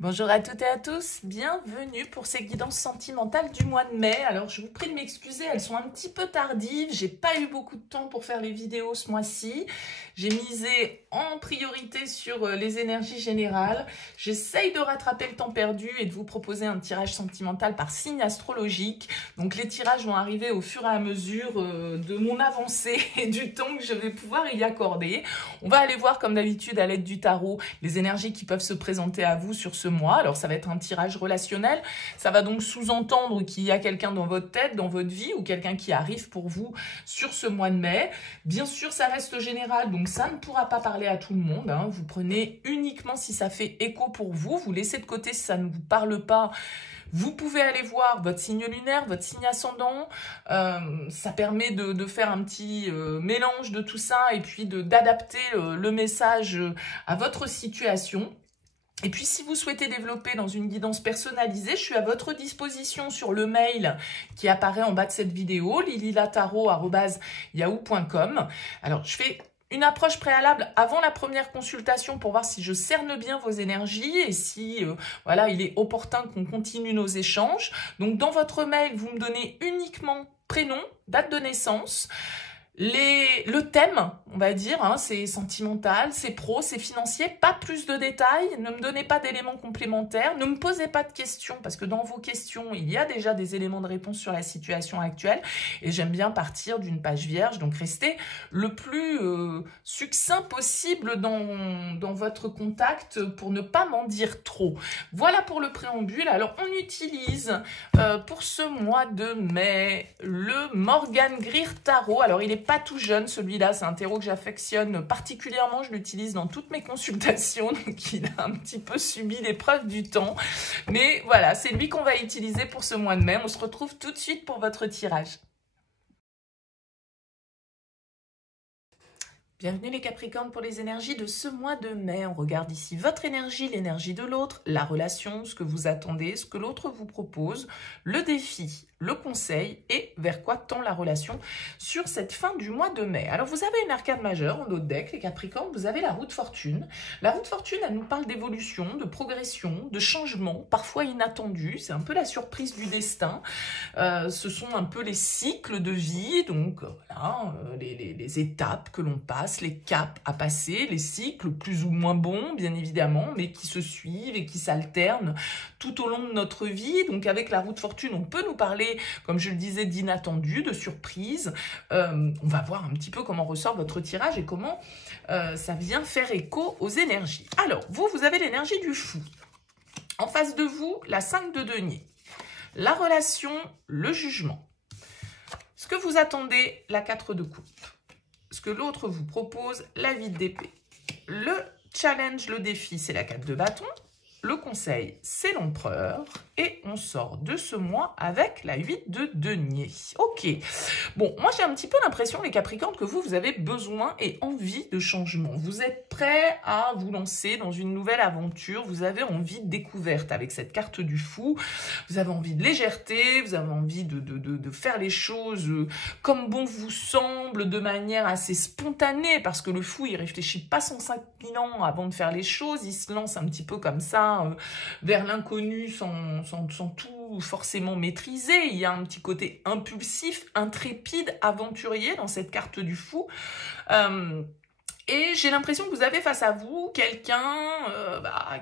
Bonjour à toutes et à tous, bienvenue pour ces guidances sentimentales du mois de mai. Alors je vous prie de m'excuser, elles sont un petit peu tardives, j'ai pas eu beaucoup de temps pour faire les vidéos ce mois-ci. J'ai misé en priorité sur les énergies générales. J'essaye de rattraper le temps perdu et de vous proposer un tirage sentimental par signe astrologique. Donc les tirages vont arriver au fur et à mesure de mon avancée et du temps que je vais pouvoir y accorder. On va aller voir comme d'habitude à l'aide du tarot les énergies qui peuvent se présenter à vous sur ce mois. Alors ça va être un tirage relationnel, ça va donc sous-entendre qu'il y a quelqu'un dans votre tête, dans votre vie, ou quelqu'un qui arrive pour vous sur ce mois de mai. Bien sûr, ça reste général, donc ça ne pourra pas parler à tout le monde, hein. Vous prenez uniquement si ça fait écho pour vous, vous laissez de côté si ça ne vous parle pas. Vous pouvez aller voir votre signe lunaire, votre signe ascendant. Ça permet de faire un petit mélange de tout ça et puis d'adapter le message à votre situation. Et puis, si vous souhaitez développer dans une guidance personnalisée, je suis à votre disposition sur le mail qui apparaît en bas de cette vidéo, lililataro@yahoo.com. Alors, je fais une approche préalable avant la première consultation pour voir si je cerne bien vos énergies et si voilà, il est opportun qu'on continue nos échanges. Donc, dans votre mail, vous me donnez uniquement prénom, date de naissance. Le thème, on va dire, hein, c'est sentimental, c'est pro, c'est financier, pas plus de détails, ne me donnez pas d'éléments complémentaires, ne me posez pas de questions, parce que dans vos questions, il y a déjà des éléments de réponse sur la situation actuelle, et j'aime bien partir d'une page vierge, donc restez le plus succinct possible dans votre contact pour ne pas m'en dire trop. Voilà pour le préambule. Alors, on utilise pour ce mois de mai le Morgan Greer Tarot. Alors, il est pas tout jeune, celui-là, c'est un tarot que j'affectionne particulièrement, je l'utilise dans toutes mes consultations, donc il a un petit peu subi l'épreuve du temps. Mais voilà, c'est lui qu'on va utiliser pour ce mois de mai. On se retrouve tout de suite pour votre tirage. Bienvenue les Capricornes pour les énergies de ce mois de mai. On regarde ici votre énergie, l'énergie de l'autre, la relation, ce que vous attendez, ce que l'autre vous propose, le défi, le conseil et vers quoi tend la relation sur cette fin du mois de mai. Alors vous avez une arcade majeure en haut de deck, les Capricornes, vous avez la roue de fortune. La roue de fortune, elle nous parle d'évolution, de progression, de changement, parfois inattendu. C'est un peu la surprise du destin. Ce sont un peu les cycles de vie, donc voilà, les étapes que l'on passe, les caps à passer, les cycles plus ou moins bons, bien évidemment, mais qui se suivent et qui s'alternent tout au long de notre vie. Donc avec la roue de fortune, on peut nous parler, comme je le disais, d'inattendu, de surprise. On va voir un petit peu comment ressort votre tirage et comment ça vient faire écho aux énergies. Alors, vous avez l'énergie du fou. En face de vous, la 5 de denier. La relation, le jugement. Ce que vous attendez, la 4 de coupe. Ce que l'autre vous propose, la vie d'épée. Le challenge, le défi, c'est la 4 de bâton. Le conseil, c'est l'empereur. Et on sort de ce mois avec la 8 de denier. Ok. Bon, moi j'ai un petit peu l'impression, les Capricornes, que vous avez besoin et envie de changement. Vous êtes prêts à vous lancer dans une nouvelle aventure. Vous avez envie de découverte avec cette carte du fou. Vous avez envie de légèreté. Vous avez envie de faire les choses comme bon vous semble, de manière assez spontanée. Parce que le fou, il réfléchit pas 105 000 ans avant de faire les choses. Il se lance un petit peu comme ça vers l'inconnu sans tout forcément maîtriser. Il y a un petit côté impulsif, intrépide, aventurier dans cette carte du fou. Et j'ai l'impression que vous avez face à vous quelqu'un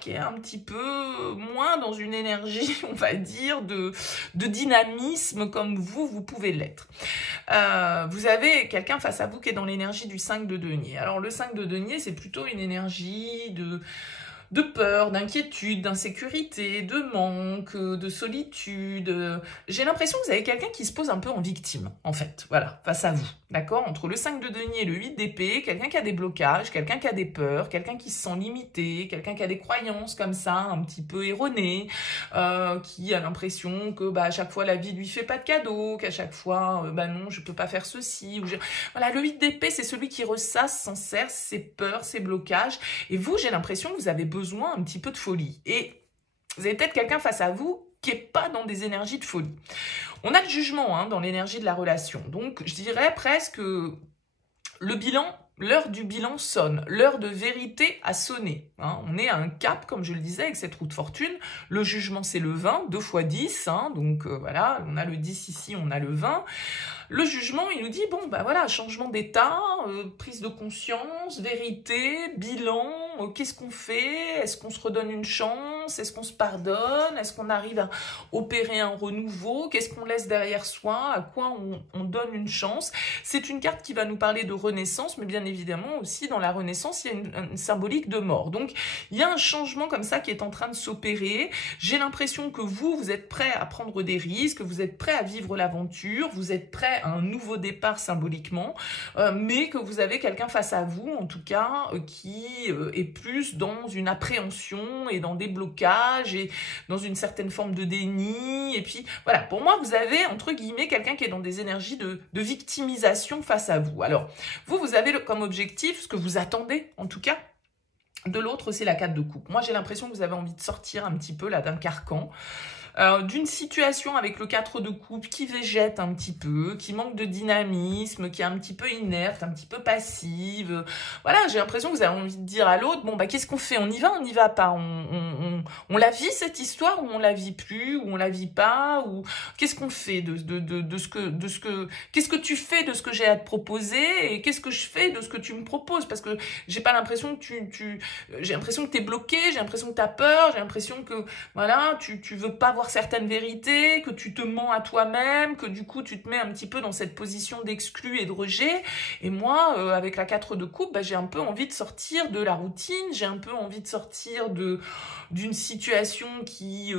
qui est un petit peu moins dans une énergie, on va dire, de dynamisme comme vous pouvez l'être. Vous avez quelqu'un face à vous qui est dans l'énergie du 5 de denier. Alors le 5 de denier, c'est plutôt une énergie de peur, d'inquiétude, d'insécurité, de manque, de solitude. J'ai l'impression que vous avez quelqu'un qui se pose un peu en victime, en fait, voilà, face à vous, d'accord? Entre le 5 de denier et le 8 d'épée, quelqu'un qui a des blocages, quelqu'un qui a des peurs, quelqu'un qui se sent limité, quelqu'un qui a des croyances comme ça, un petit peu erronées, qui a l'impression que à chaque fois la vie lui fait pas de cadeau, qu'à chaque fois, non, je peux pas faire ceci. Voilà, le 8 d'épée, c'est celui qui ressasse sans cesse ses peurs, ses blocages, et vous, j'ai l'impression que vous avez besoin un petit peu de folie. Et vous avez peut-être quelqu'un face à vous qui n'est pas dans des énergies de folie. On a le jugement dans l'énergie de la relation. Donc, je dirais presque Le bilan, l'heure du bilan sonne, l'heure de vérité a sonné. Hein. On est à un cap, comme je le disais, avec cette roue de fortune. Le jugement, c'est le 20, 2 fois 10. Hein. Donc voilà, on a le 10 ici, on a le 20. Le jugement, il nous dit, bon, bah voilà, changement d'état, prise de conscience, vérité, bilan, qu'est-ce qu'on fait? Est-ce qu'on se redonne une chance? Est-ce qu'on se pardonne? Est-ce qu'on arrive à opérer un renouveau? Qu'est-ce qu'on laisse derrière soi? À quoi on donne une chance? C'est une carte qui va nous parler de renaissance, mais bien évidemment aussi dans la renaissance, il y a une symbolique de mort. Donc, il y a un changement comme ça qui est en train de s'opérer. J'ai l'impression que vous êtes prêt à prendre des risques, vous êtes prêt à vivre l'aventure, vous êtes prêt à un nouveau départ symboliquement, mais que vous avez quelqu'un face à vous, en tout cas, qui est plus dans une appréhension et dans des blocages et dans une certaine forme de déni. Et puis, voilà, pour moi, vous avez, entre guillemets, quelqu'un qui est dans des énergies de victimisation face à vous. Alors, vous avez comme objectif, ce que vous attendez, en tout cas, de l'autre, c'est la 4 de coupe. Moi, j'ai l'impression que vous avez envie de sortir un petit peu là d'un carcan, d'une situation avec le 4 de coupe qui végète un petit peu, qui manque de dynamisme, qui est un petit peu inerte, un petit peu passive. Voilà, j'ai l'impression que vous avez envie de dire à l'autre, bon, bah, qu'est-ce qu'on fait? On y va, on n'y va pas? On la vit cette histoire ou on la vit plus, ou on la vit pas? Ou qu'est-ce qu'on fait qu'est-ce que tu fais de ce que j'ai à te proposer et qu'est-ce que je fais de ce que tu me proposes? Parce que j'ai pas l'impression que j'ai l'impression que t'es bloqué, j'ai l'impression que t'as peur, j'ai l'impression que, voilà, tu veux pas voir certaines vérités, que tu te mens à toi-même, que du coup tu te mets un petit peu dans cette position d'exclus et de rejet. Et moi, avec la 4 de coupe, bah, j'ai un peu envie de sortir de la routine, j'ai un peu envie de sortir d'une situation qui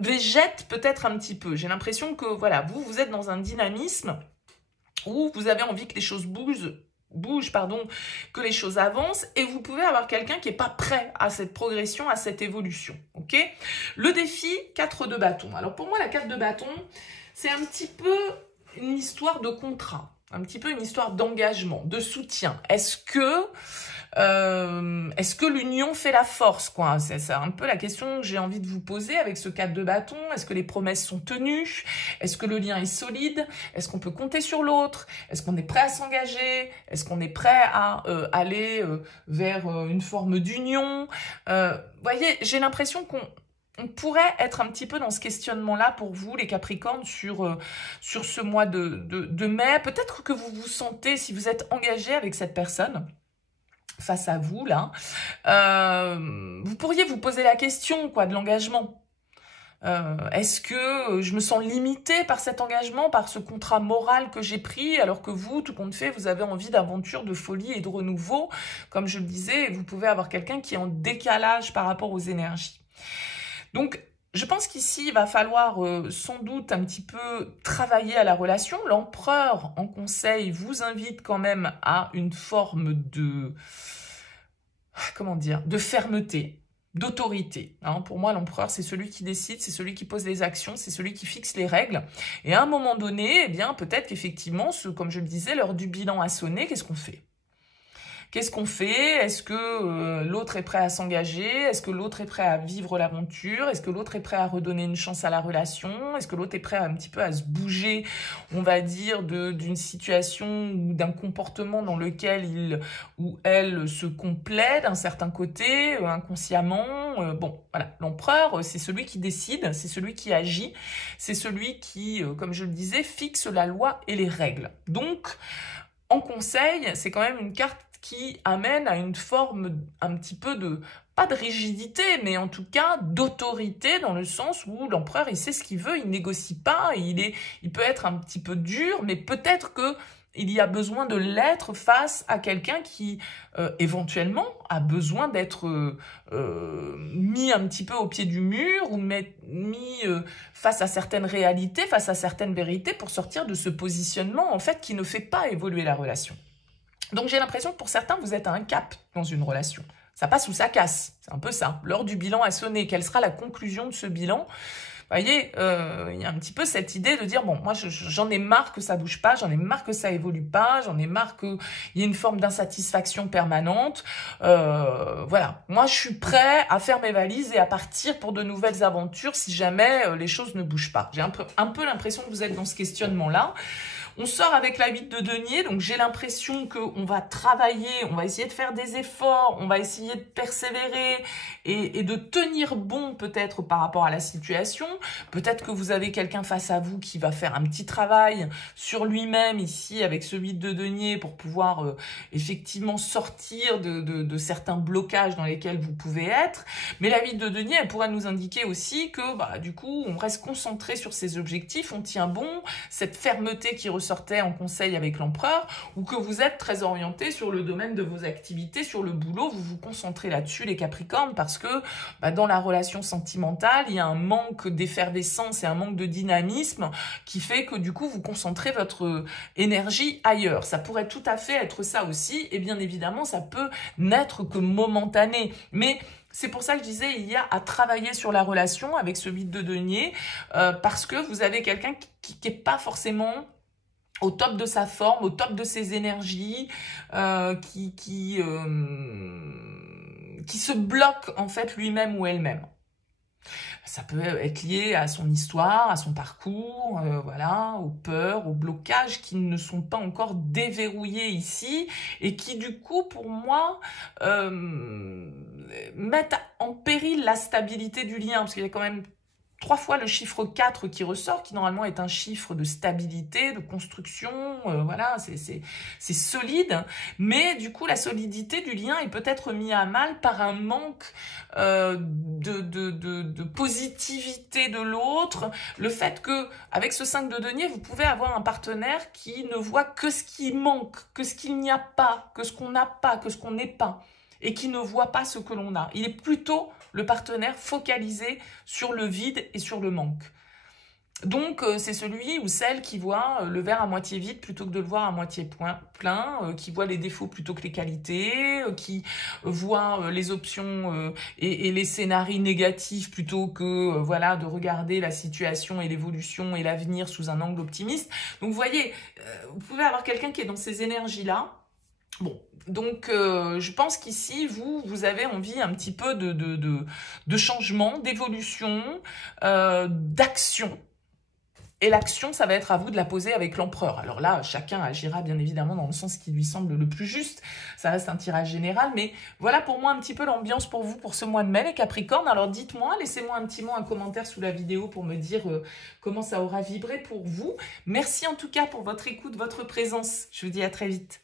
végète peut-être un petit peu. J'ai l'impression que voilà, vous êtes dans un dynamisme où vous avez envie que les choses bougent, que les choses avancent, et vous pouvez avoir quelqu'un qui n'est pas prêt à cette progression, à cette évolution. Ok ? Le défi, 4 de bâton. Alors pour moi, la 4 de bâton, c'est un petit peu une histoire de contrat, un petit peu une histoire d'engagement, de soutien. Est-ce que l'union fait la force, quoi? C'est un peu la question que j'ai envie de vous poser avec ce 4 de bâton. Est-ce que les promesses sont tenues? Est-ce que le lien est solide? Est-ce qu'on peut compter sur l'autre? Est-ce qu'on est prêt à s'engager? Est-ce qu'on est prêt à aller vers une forme d'union? Voyez, j'ai l'impression qu'on pourrait être un petit peu dans ce questionnement-là pour vous, les Capricornes, sur ce mois de mai. Peut-être que vous vous sentez, si vous êtes engagé avec cette personne, face à vous, là, vous pourriez vous poser la question, quoi, de l'engagement. Est-ce que je me sens limitée par cet engagement, par ce contrat moral que j'ai pris, alors que vous, tout compte fait, vous avez envie d'aventure, de folie et de renouveau? Comme je le disais, vous pouvez avoir quelqu'un qui est en décalage par rapport aux énergies. Donc, je pense qu'ici, il va falloir sans doute un petit peu travailler à la relation. L'empereur, en conseil, vous invite quand même à une forme de, comment dire, de fermeté, d'autorité. Hein. Pour moi, l'empereur, c'est celui qui décide, c'est celui qui pose les actions, c'est celui qui fixe les règles. Et à un moment donné, eh bien, peut-être qu'effectivement, comme je le disais, l'heure du bilan a sonné, qu'est-ce qu'on fait ? Qu'est-ce qu'on fait? Est-ce que l'autre est prêt à s'engager? Est-ce que l'autre est prêt à vivre l'aventure? Est-ce que l'autre est prêt à redonner une chance à la relation? Est-ce que l'autre est prêt un petit peu à se bouger, on va dire, d'une situation ou d'un comportement dans lequel il ou elle se complaît d'un certain côté, inconsciemment? Bon, voilà, l'empereur, c'est celui qui décide, c'est celui qui agit, c'est celui qui, comme je le disais, fixe la loi et les règles. Donc, en conseil, c'est quand même une carte qui amène à une forme un petit peu de, pas de rigidité, mais en tout cas d'autorité, dans le sens où l'empereur, il sait ce qu'il veut, il négocie pas, il peut être un petit peu dur, mais peut-être que il y a besoin de l'être face à quelqu'un qui, éventuellement, a besoin d'être mis un petit peu au pied du mur ou mis face à certaines réalités, face à certaines vérités pour sortir de ce positionnement, en fait, qui ne fait pas évoluer la relation. Donc, j'ai l'impression que pour certains, vous êtes à un cap dans une relation. Ça passe ou ça casse. C'est un peu ça. L'heure du bilan a sonné. Quelle sera la conclusion de ce bilan ? Vous voyez, il y a un petit peu cette idée de dire, bon, moi, j'en ai marre que ça bouge pas, j'en ai marre que ça évolue pas, j'en ai marre qu'il y ait une forme d'insatisfaction permanente. Voilà. Moi, je suis prêt à faire mes valises et à partir pour de nouvelles aventures si jamais les choses ne bougent pas. J'ai un peu l'impression que vous êtes dans ce questionnement-là. On sort avec la 8 de denier, donc j'ai l'impression qu'on va travailler, on va essayer de faire des efforts, on va essayer de persévérer et de tenir bon peut-être par rapport à la situation. Peut-être que vous avez quelqu'un face à vous qui va faire un petit travail sur lui-même ici avec ce 8 de denier pour pouvoir effectivement sortir de certains blocages dans lesquels vous pouvez être. Mais la 8 de denier, elle pourrait nous indiquer aussi que du coup, on reste concentré sur ses objectifs, on tient bon, cette fermeté qui ressortait en conseil avec l'empereur, ou que vous êtes très orienté sur le domaine de vos activités, sur le boulot, vous vous concentrez là-dessus les Capricornes, parce que dans la relation sentimentale, il y a un manque d'effervescence et un manque de dynamisme qui fait que du coup, vous concentrez votre énergie ailleurs. Ça pourrait tout à fait être ça aussi, et bien évidemment, ça peut n'être que momentané, mais c'est pour ça que je disais, il y a à travailler sur la relation avec ce 8 de denier, parce que vous avez quelqu'un qui n'est pas forcément au top de sa forme, au top de ses énergies, qui se bloque en fait lui-même ou elle-même. Ça peut être lié à son histoire, à son parcours, voilà, aux peurs, aux blocages qui ne sont pas encore déverrouillés ici et qui du coup pour moi mettent en péril la stabilité du lien, parce qu'il y a quand même 3 fois le chiffre 4 qui ressort, qui normalement est un chiffre de stabilité, de construction, voilà, c'est solide, mais du coup la solidité du lien est peut-être mise à mal par un manque de positivité de l'autre, le fait que avec ce 5 de denier, vous pouvez avoir un partenaire qui ne voit que ce qui manque, que ce qu'il n'y a pas, que ce qu'on n'a pas, que ce qu'on n'est pas, et qui ne voit pas ce que l'on a. Il est plutôt le partenaire focalisé sur le vide et sur le manque. Donc, c'est celui ou celle qui voit le verre à moitié vide plutôt que de le voir à moitié plein, qui voit les défauts plutôt que les qualités, qui voit les options et les scénarios négatifs plutôt que voilà, de regarder la situation et l'évolution et l'avenir sous un angle optimiste. Donc, vous voyez, vous pouvez avoir quelqu'un qui est dans ces énergies-là. Bon, donc je pense qu'ici, vous avez envie un petit peu de changement, d'évolution, d'action. Et l'action, ça va être à vous de la poser avec l'empereur. Alors là, chacun agira bien évidemment dans le sens qui lui semble le plus juste. Ça reste un tirage général, mais voilà pour moi un petit peu l'ambiance pour vous pour ce mois de mai, les Capricornes. Alors dites-moi, laissez-moi un petit mot, un commentaire sous la vidéo pour me dire comment ça aura vibré pour vous. Merci en tout cas pour votre écoute, votre présence. Je vous dis à très vite.